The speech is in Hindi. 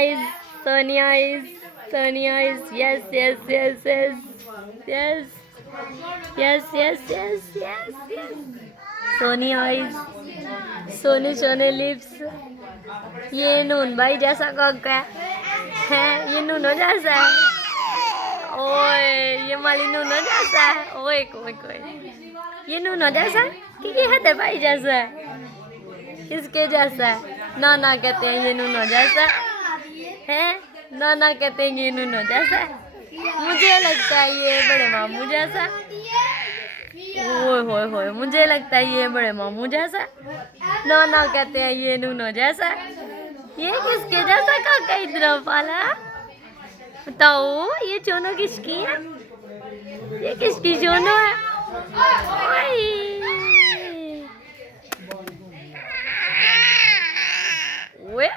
is Sonia is yes yes yes yes yes yes yes yes yes yes. Sonia is सोने सोने लिप्स. ये नून भाई जैसा कॉक है ये नूनो जैसा है. ओए ये माली नूनो जैसा है. ओए कोई कोई ये नूनो जैसा है कि ये है भाई जैसा है. किसके जैसा है? नाना कहते हैं ये नूनो जैसा है. नाना कहते हैं ये नूनो जैसा है. मुझे लगता है ये बड़े मामू जैसा. ओए होए होए मुझे लगता है ये बड़े मामू जैसा. नाना कहते हैं ये नूनो जैसा. ये किसके जैसा काका इतना पाला? बताओ ये चोनो किसकी है? ये किसकी चोनो है? ओए